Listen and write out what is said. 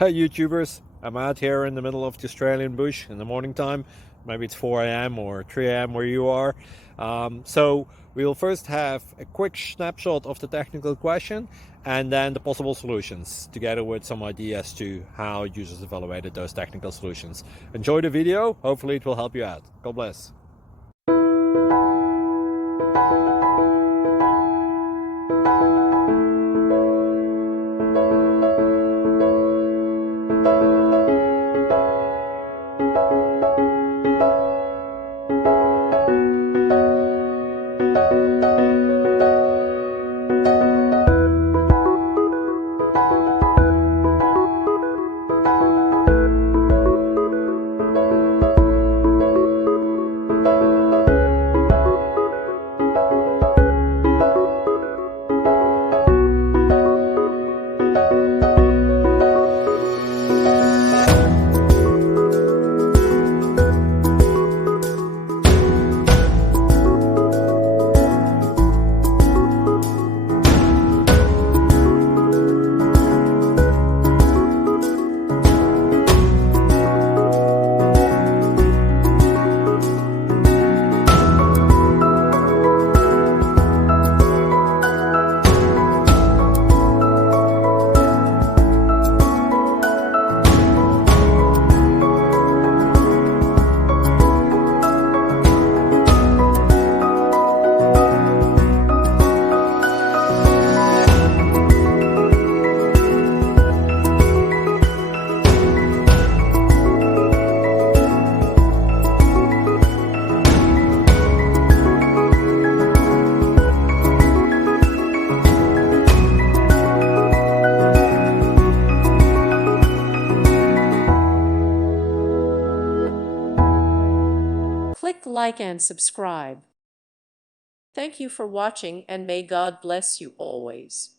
Hey YouTubers, I'm out here in the middle of the Australian bush in the morning time. Maybe it's 4 a.m. or 3 a.m. where you are. So we will first have a quick snapshot of the technical question and then the possible solutions, together with some ideas to how users evaluated those technical solutions. Enjoy the video, hopefully it will help you out. God bless. Click like and subscribe. Thank you for watching, and may God bless you always.